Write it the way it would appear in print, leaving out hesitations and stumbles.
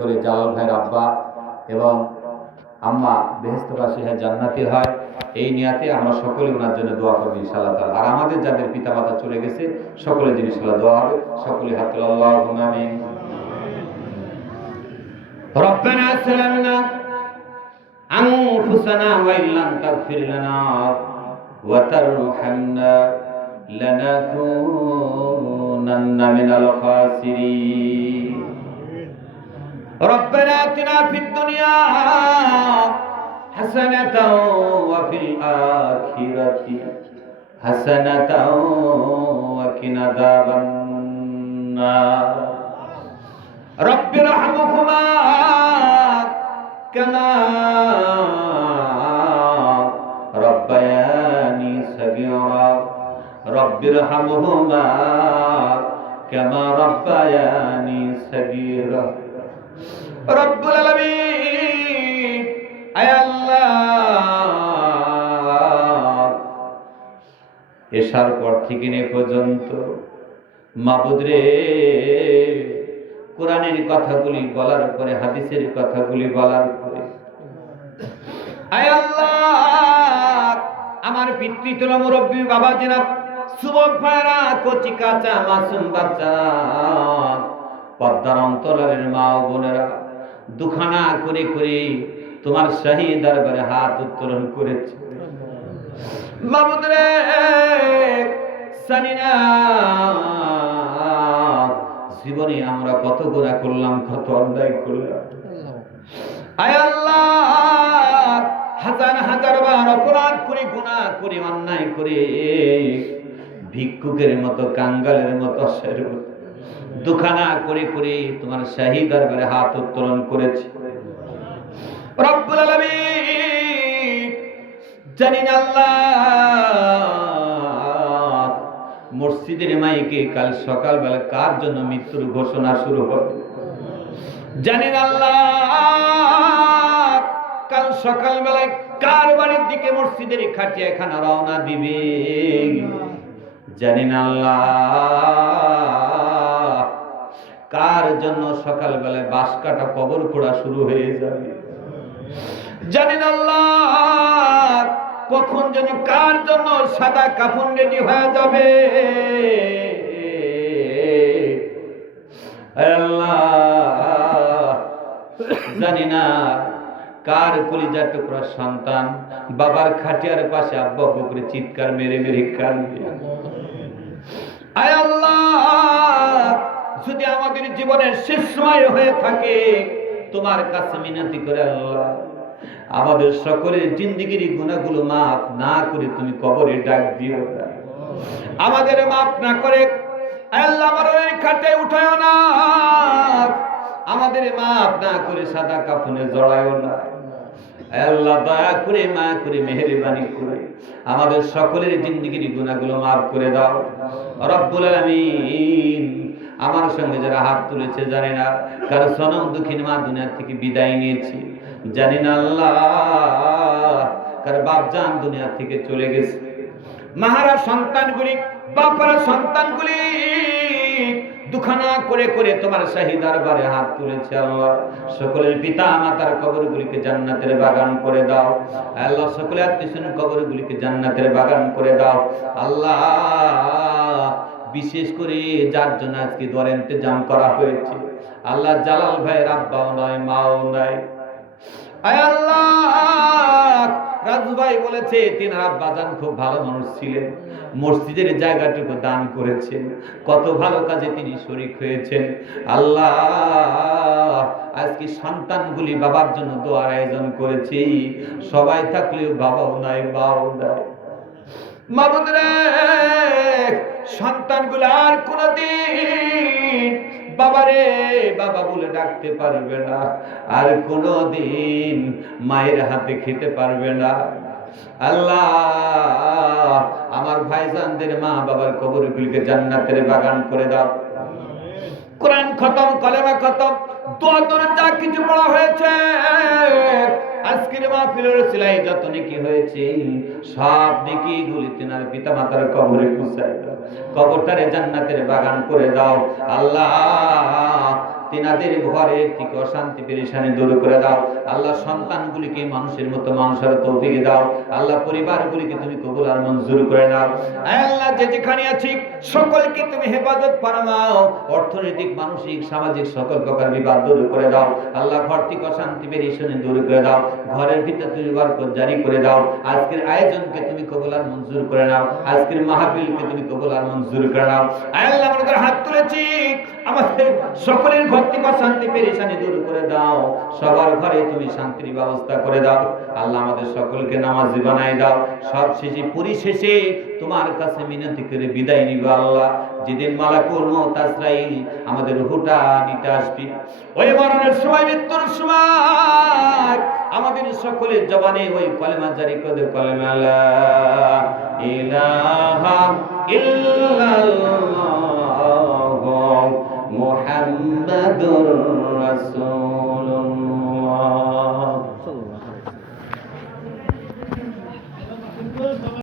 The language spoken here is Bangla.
করি জালাল ভাইয়ের আব্বা এবং আম্মা বেহেশতবাসী হয়, জান্নাতি হয়, এই নিয়াতে আমরা সকলে ওনার জন্য দোয়া করব ইনশাআল্লাহ তাআলা। আর আমাদের যাদের পিতামাতা চলে গেছে সকলের জন্য ইনশাআল্লাহ দোয়া হবে। সকলে হাত তুলে আল্লাহুম্মা আমিন। রব্বানা আসলামনা আনফুসানা ওয়া ইল্লাম তাগফির লানা ওয়া তারহামনা লানাকুনান্না মিনাল খাসিরিন। রব্বানা আতিনা ফিদ দুনিয়া হাসানাতাও ওয়া ফিল আখিরাতি হাসানাতাও ওয়া কিনা আযাবান নার। রব্বিরহামহুমা কামা রব্বায়ানি সাগীরা রব্বিরহামহুমা কামা রব্বায়ানি সাগীরা। রব্বুল আলামিন, আয় আল্লাহ, এশার পর থেকে নে পর্যন্ত মাবুদ রে, কোরআনের কথাগুলি বলার পরে, হাদিসের কথাগুলি বলার পরে, আয় আল্লাহ, আমার পিতৃতুল্য মুরব্বী বাবা জনাব যুবক ভাইরা, কচি কাঁচা মাসুম বাচ্চা, পর্দার অন্তরালের মা ও বোনেরা দুখানা করে করে তোমার শাহী দরবারে হাত উত্তোলন করেছে। মাবুদ রে, জানি না জীবনে আমরা কত গুনাহ করলাম, কত অন্যায় করলাম। আয় আল্লাহ, হাজার হাজার বার অপরাধ করে, গুনাহ করে, অন্যায় করে, ভিক্ষুকের মতো, কাঙ্গালের মতো, দুখানা করে করে তোমার শাহী দরবারে হাত উত্তোলন করেছি। রব্বুল আলামিন, জানি না আল্লাহ, মসজিদের মাইকে কাল সকালবেলা কার জন্য মৃত্যুর ঘোষণা শুরু হবে জানি না আল্লাহ, কাল সকালবেলায় কার বাড়ির দিকে মসজিদের খাটিয়াখানা রওনা দিবে জানি না আল্লাহ, কার জন্য সকালবেলায় বাঁশ কাটা কবর খোঁড়া শুরু হয়ে যাবে জানি না আল্লাহ, কখন যেন কার জন্য সাদা কাফন রেডি হয়ে যাবে আল্লাহ, জানি না কার কলিজার টুকরা সন্তান বাবার খাটিয়ার পাশে আব্বা আব্বা করে চিৎকার মেরে মেরে কাঁদবে। আয় আল্লাহ, যদি আমাদের জীবনের শেষ সময় হয়ে থাকে, তোমার কাছে মিনতি করে আল্লাহ, আমাদের সকলের জিন্দেগির গুনাহগুলো মাফ না করে তুমি কবরে ডাক দিও না। আমাদের মাফ না করে আল্লাহ আমাদের খাটে উঠায়ও না, আমাদের মাফ না করে সাদা কাফনে জড়ায়ও না। আল্লাহ দয়া করে, মায়া করে, মেহেরবানি করে আমাদের সকলের জিন্দেগির গুনাহগুলো মাফ করে দাও। রব্বুল আলামিন, আমার সঙ্গে যারা হাত তুলেছে জানি না কারো সনম দুঃখিনী মা দুনিয়া থেকে বিদায় নিয়েছি জানি না আল্লাহ, কার বাপজান দুনিয়া থেকে চলে গেছে, মাহারা সন্তানগুলি, বাপারা সন্তানগুলি দুখানা করে করে তোমার শাহী দরবারে হাত তুলেছে আল্লাহ, সকলের পিতা মাতার কবরগুলিকে জান্নাতের বাগান করে দাও আল্লাহ, সকলের আত্মীয়স্বজনের কবরগুলিকে জান্নাতের বাগান করে দাও আল্লাহ। বিশেষ করে যার জন্য আজকে দোয়ার ইন্তজাম করা হয়েছে আল্লাহ, জালাল ভাইয়ের আব্বাও নয়, মাও নাই, আয় আল্লাহ, রাজু ভাই বলেছে তিনার আব্বাজান খুব ভালো মানুষ ছিলেন, মসজিদের জায়গাটুকু দান করেছেন, কত ভালো কাজে তিনি শরীক হয়েছেন আল্লাহ। আজকে সন্তানগুলি বাবার জন্য দোয়ার আয়োজন করেছি, সবাই থাকলেও বাবাও নাই, মাও নাই। মাবুদ রে, সন্তানগুলো আর কোনদিন বাবারে বাবা বলে ডাকতে পারবে না, আর কোনদিন মায়ের হাতে খেতে পারবে না আল্লাহ। আমার ভাইজানদের মা বাবার কবরগুলিকে জান্নাতের বাগান করে দাও। কোরআন খতম, কলেমা খতম, দোয়া তোর যা কিছু পড়া হয়েছে, আজকের মাহফিলের উসিলায় যত নেকি হয়েছে, সব নেকিগুলি তিনার পিতা মাতার কবরে পৌঁছায় দাও, কবরটারে জান্নাতের বাগান করে দাও আল্লাহ। তিনাদের ঘরে থেকে অশান্তি পেরেশানি দূর করে দাও আল্লাহ। সন্তানগুলিকে মানুষের মতো মানুষের তৌফিক দাও আল্লাহ। পরিবারগুলিকে তুমি কবুল আর মঞ্জুর করে নাও আল্লাহ। যে যেখানে আছি সকলকে তুমি হেফাজত ফরমাও, অর্থনৈতিক মানসিক সামাজিক সকল প্রকার বিবাদ দূর করে দাও আল্লাহ। ঘর থেকে অশান্তি পেরেশানি দূর করে দাও, ঘরের ভিতরে তুমি বরকত জারি করে দাও। আজকের আয়োজনকে তুমি কবুল আর মঞ্জুর করে নাও, আজকের মাহফিলকে তুমি কবুল আর মঞ্জুর করে নাও আল্লাহ। আমাদের হাত তুলেছি, আমাদের সকলের ঘর থেকে অশান্তি পেরেশানি দূর করে দাও, সবার ঘরে তুমি শান্তির ব্যবস্থা করে দাও আল্লাহ। আমাদের সকলকে নামাজি বানাই দাও। সব শেষে পরিশেষে তোমার কাছে মিনতি করে বিদায় নিব আল্লাহ। যেদিন মালাকুল মউত আজরাইল আমাদের রূহটা নিতে আসবে, ওই মরণের সময়, মৃত্যুর সময় আমাদের সকলের জবানে ওই কলেমা জারি করে, কলেমা লা ইলাহা ইল্লাল্লাহু মুহাম্মাদুর রাসূলুল্লাহ।